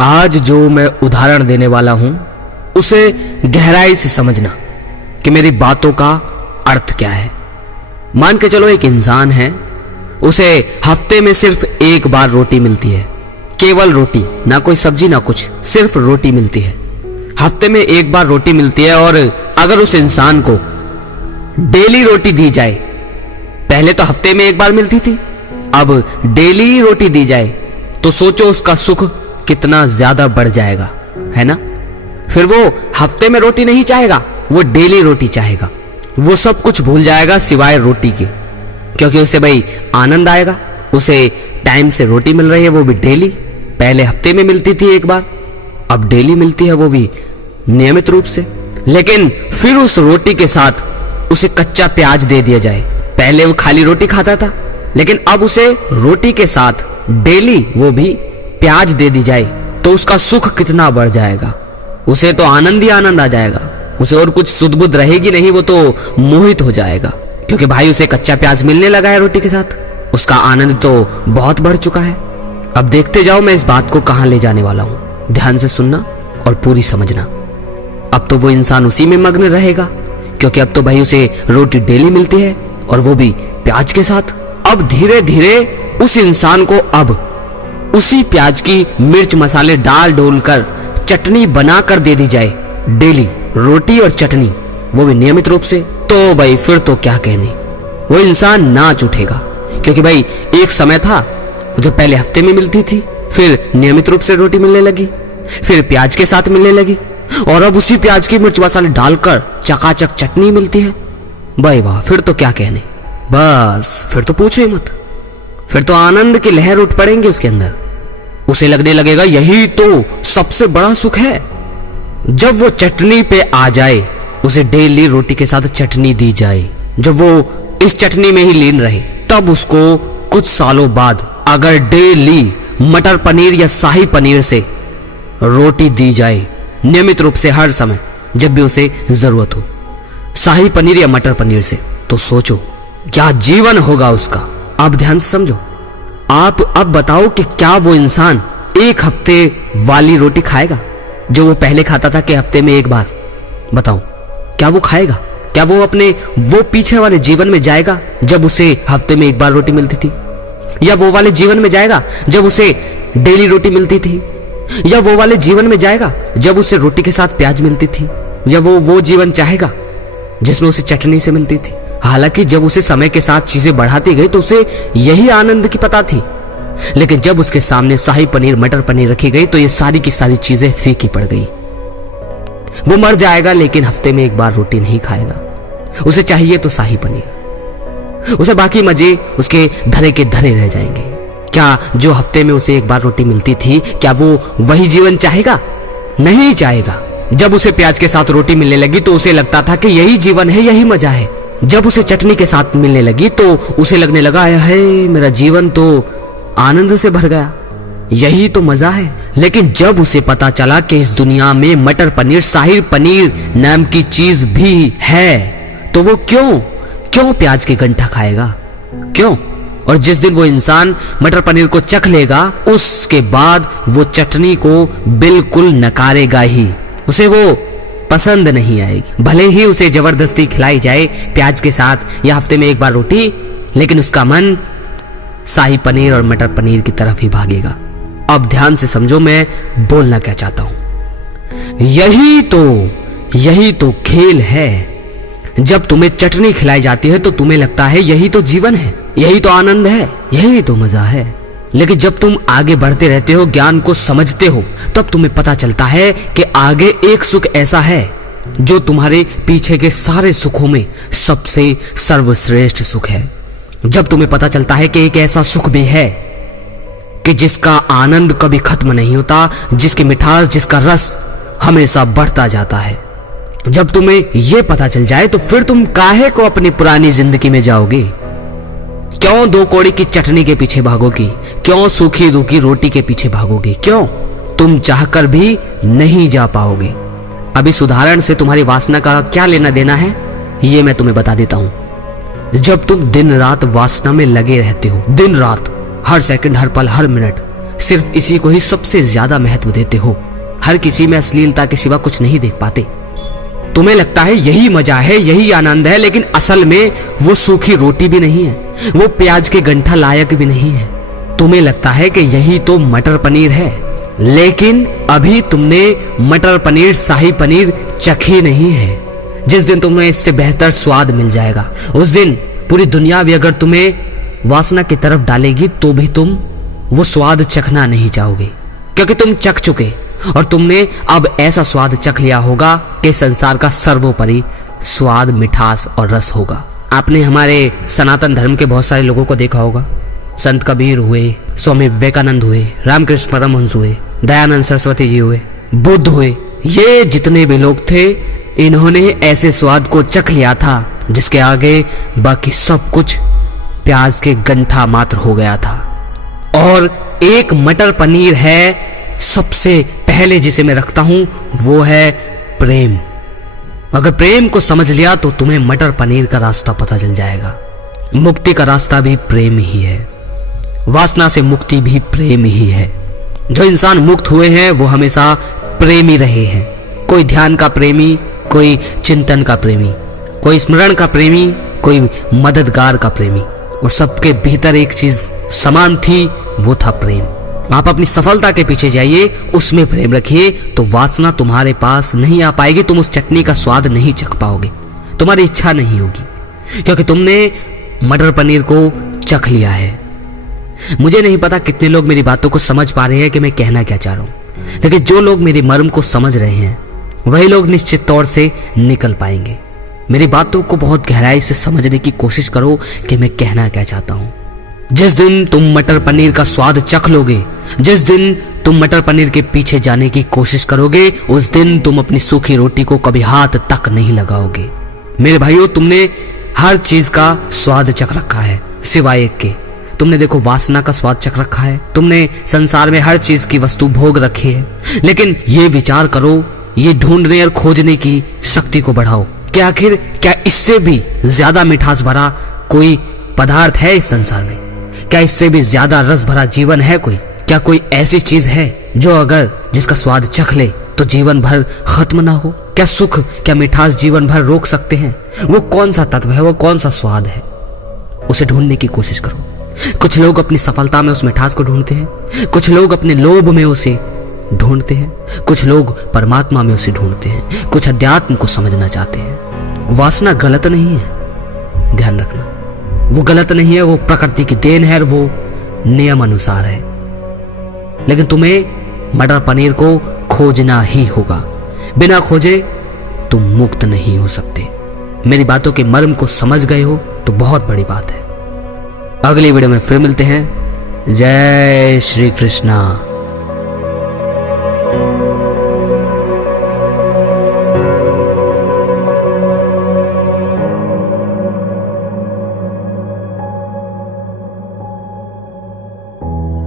आज जो मैं उदाहरण देने वाला हूं उसे गहराई से समझना कि मेरी बातों का अर्थ क्या है। मान के चलो एक इंसान है, उसे हफ्ते में सिर्फ एक बार रोटी मिलती है, केवल रोटी, ना कोई सब्जी ना कुछ, सिर्फ रोटी मिलती है। हफ्ते में एक बार रोटी मिलती है और अगर उस इंसान को डेली रोटी दी जाए, पहले तो हफ्ते में एक बार मिलती थी, अब डेली रोटी दी जाए तो सोचो उसका सुख कितना ज्यादा बढ़ जाएगा, है ना। फिर वो हफ्ते में रोटी नहीं चाहेगा, वो डेली रोटी चाहेगा। वो सब कुछ भूल जाएगा सिवाय रोटी के, क्योंकि उसे भाई आनंद आएगा, उसे टाइम से रोटी मिल रही है, वो भी डेली। पहले हफ्ते में मिलती थी एक बार, अब डेली मिलती है, वो भी नियमित रूप से। लेकिन फिर उस रोटी के साथ उसे कच्चा प्याज दे दिया जाए। पहले वो खाली रोटी खाता था, लेकिन अब उसे रोटी के साथ डेली वो भी प्याज दे दी जाए तो उसका सुख कितना बढ़ जाएगा। उसे तो आनंद ही आनंद आ जाएगा, उसे और कुछ सुध बुध रहेगी नहीं, वो तो मोहित हो जाएगा, क्योंकि भाई उसे कच्चा प्याज मिलने लगा है रोटी के साथ। उसका आनंद तो बहुत बढ़ चुका है। अब देखते जाओ मैं इस बात को कहां ले जाने वाला हूं, ध्यान से सुनना और पूरी समझना। अब तो वो इंसान उसी में मग्न रहेगा, क्योंकि अब तो भाई उसे रोटी डेली मिलती है और वो भी प्याज के साथ। अब धीरे धीरे उस इंसान को अब उसी प्याज की मिर्च मसाले डाल डोल कर चटनी बनाकर दे दी जाए, डेली रोटी और चटनी, वो भी नियमित रूप से, तो भाई फिर तो क्या कहने, वो इंसान नाच उठेगा। क्योंकि भाई एक समय था जब पहले हफ्ते में मिलती थी, फिर नियमित रूप से रोटी मिलने लगी, फिर प्याज के साथ मिलने लगी, और अब उसी प्याज की मिर्च मसाले डालकर चकाचक चटनी मिलती है। भाई वाह, फिर तो क्या कहने, बस फिर तो पूछो ही मत। फिर तो आनंद की लहर उठ पड़ेंगे उसके अंदर। उसे लगने लगेगा यही तो सबसे बड़ा सुख है। जब वो चटनी पे आ जाए, उसे डेली रोटी के साथ चटनी दी जाए, जब वो इस चटनी में ही लीन रहे, तब उसको कुछ सालों बाद अगर डेली मटर पनीर या शाही पनीर से रोटी दी जाए, नियमित रूप से हर समय जब भी उसे जरूरत हो, शाही पनीर या मटर पनीर से, तो सोचो क्या जीवन होगा उसका। अब ध्यान से समझो। आप अब बताओ कि क्या वो इंसान एक हफ्ते वाली रोटी खाएगा जो वो पहले खाता था कि हफ्ते में एक बार? बताओ, क्या वो खाएगा? क्या वो अपने वो पीछे वाले जीवन में जाएगा जब उसे हफ्ते में एक बार रोटी मिलती थी? या वो वाले जीवन में जाएगा जब उसे डेली रोटी मिलती थी? या वो वाले जीवन में जाएगा जब उसे रोटी के साथ प्याज मिलती थी? या वो जीवन चाहेगा जिसमें उसे चटनी से मिलती थी? हालांकि जब उसे समय के साथ चीजें बढ़ाती गई तो उसे यही आनंद की पता थी, लेकिन जब उसके सामने शाही पनीर मटर पनीर रखी गई तो ये सारी की सारी चीजें फीकी पड़ गई। वो मर जाएगा लेकिन हफ्ते में एक बार रोटी नहीं खाएगा, उसे चाहिए तो शाही पनीर। उसे बाकी मजे उसके धरे के धरे रह जाएंगे। क्या जो हफ्ते में उसे एक बार रोटी मिलती थी, क्या वो वही जीवन चाहेगा? नहीं चाहेगा। जब उसे प्याज के साथ रोटी मिलने लगी तो उसे लगता था कि यही जीवन है, यही मजा है। जब उसे चटनी के साथ मिलने लगी तो उसे लगने लगा है मेरा जीवन तो आनंद से भर गया, यही तो मजा है। लेकिन जब उसे पता चला कि इस दुनिया में मटर पनीर शाही पनीर नाम की चीज भी है, तो वो क्यों प्याज के गंठा खाएगा? क्यों? और जिस दिन वो इंसान मटर पनीर को चख लेगा, उसके बाद वो चटनी को बिल्कुल नकारेगा ही, उसे वो पसंद नहीं आएगी। भले ही उसे जबरदस्ती खिलाई जाए प्याज के साथ या हफ्ते में एक बार रोटी, लेकिन उसका मन शाही पनीर और मटर पनीर की तरफ ही भागेगा। अब ध्यान से समझो मैं बोलना क्या चाहता हूं। यही तो खेल है। जब तुम्हें चटनी खिलाई जाती है तो तुम्हें लगता है यही तो जीवन है, यही तो आनंद है, यही तो मजा है। लेकिन जब तुम आगे बढ़ते रहते हो, ज्ञान को समझते हो, तब तुम्हें पता चलता है कि आगे एक सुख ऐसा है जो तुम्हारे पीछे के सारे सुखों में सबसे सर्वश्रेष्ठ सुख है। जब तुम्हें पता चलता है कि एक ऐसा सुख भी है कि जिसका आनंद कभी खत्म नहीं होता, जिसकी मिठास, जिसका रस हमेशा बढ़ता जाता है। जब तुम्हें यह पता चल जाए तो फिर तुम काहे को अपनी पुरानी जिंदगी में जाओगे? क्यों दो कौड़ी की चटनी के पीछे भागोगी? क्यों सूखी रूखी रोटी के पीछे भागोगी? क्यों? तुम चाहकर भी नहीं जा पाओगे। अब इस उदाहरण से तुम्हारी वासना का क्या लेना देना है, ये मैं तुम्हें बता देता हूं। जब तुम दिन रात वासना में लगे रहते हो, दिन रात, हर सेकंड, हर पल, हर मिनट सिर्फ इसी को ही सबसे ज्यादा महत्व देते हो। हर किसी में अश्लीलता के सिवा कुछ नहीं देख पाते। तुम्हें लगता है यही मजा है, यही आनंद है, लेकिन असल में वो सूखी रोटी भी नहीं है, वो प्याज के गंठा लायक भी नहीं है। तुम्हें लगता है कि यही तो मटर पनीर है, लेकिन अभी तुमने मटर पनीर, शाही पनीर चखी नहीं है। जिस दिन तुम्हें इससे बेहतर स्वाद मिल जाएगा, उस दिन पूरी दुनिया भी अगर तुम्हें वासना की तरफ डालेगी तो भी तुम वो स्वाद चखना नहीं चाहोगे, क्योंकि तुम चख चुके और तुमने अब ऐसा स्वाद चख लिया होगा कि संसार का सर्वोपरि स्वाद, मिठास और रस होगा। आपने हमारे सनातन धर्म के बहुत सारे लोगों को देखा होगा। संत कबीर हुए, स्वामी विवेकानंद हुए, रामकृष्ण परमहंस हुए, दयानंद सरस्वती जी हुए, बुद्ध हुए, ये जितने भी लोग थे, इन्होंने ऐसे स्वाद को चख लिया था जिसके आगे बाकी सब कुछ प्याज के गंठा मात्र हो गया था। और एक मटर पनीर है सबसे पहले जिसे मैं रखता हूं, वो है प्रेम। अगर प्रेम को समझ लिया तो तुम्हें मटर पनीर का रास्ता पता चल जाएगा। मुक्ति का रास्ता भी प्रेम ही है, वासना से मुक्ति भी प्रेम ही है। जो इंसान मुक्त हुए हैं वो हमेशा प्रेमी रहे हैं। कोई ध्यान का प्रेमी, कोई चिंतन का प्रेमी, कोई स्मरण का प्रेमी, कोई मददगार का प्रेमी, और सबके भीतर एक चीज समान थी, वो था प्रेम। आप अपनी सफलता के पीछे जाइए, उसमें प्रेम रखिए, तो वासना तुम्हारे पास नहीं आ पाएगी। तुम उस चटनी का स्वाद नहीं चख पाओगे, तुम्हारी इच्छा नहीं होगी, क्योंकि तुमने मटर पनीर को चख लिया है। मुझे नहीं पता कितने लोग मेरी बातों को समझ पा रहे हैं कि मैं कहना क्या चाह रहा हूं, लेकिन जो लोग मेरे मर्म को समझ रहे हैं वही लोग निश्चित तौर से निकल पाएंगे। मेरी बातों को बहुत गहराई से समझने की कोशिश करो कि मैं कहना क्या चाहता हूं। जिस दिन तुम मटर पनीर का स्वाद चख लोगे, जिस दिन तुम मटर पनीर के पीछे जाने की कोशिश करोगे, उस दिन तुम अपनी सूखी रोटी को कभी हाथ तक नहीं लगाओगे। मेरे भाइयों, तुमने हर चीज का स्वाद चख रखा है सिवाय एक के। तुमने देखो वासना का स्वाद चख रखा है, तुमने संसार में हर चीज की वस्तु भोग रखी है, लेकिन ये विचार करो, ये ढूंढने और खोजने की शक्ति को बढ़ाओ कि आखिर क्या इससे भी ज्यादा मिठास भरा कोई पदार्थ है इस संसार में? क्या इससे भी ज्यादा रस भरा जीवन है कोई? क्या कोई ऐसी चीज है जो अगर जिसका स्वाद चख ले तो जीवन भर खत्म ना हो? क्या सुख, क्या मिठास जीवन भर रोक सकते हैं? वो कौन सा तत्व है, वो कौन सा स्वाद है? उसे ढूंढने की कोशिश करो। कुछ लोग अपनी सफलता में उस मिठास को ढूंढते हैं, कुछ लोग अपने लोभ में उसे ढूंढते हैं, कुछ लोग परमात्मा में उसे ढूंढते हैं, कुछ अध्यात्म को समझना चाहते हैं। वासना गलत नहीं है, ध्यान रखना, वो गलत नहीं है, वो प्रकृति की देन है और वो नियम अनुसार है। लेकिन तुम्हें मटर पनीर को खोजना ही होगा। बिना खोजे तुम मुक्त नहीं हो सकते। मेरी बातों के मर्म को समझ गए हो तो बहुत बड़ी बात है। अगली वीडियो में फिर मिलते हैं। जय श्री कृष्णा।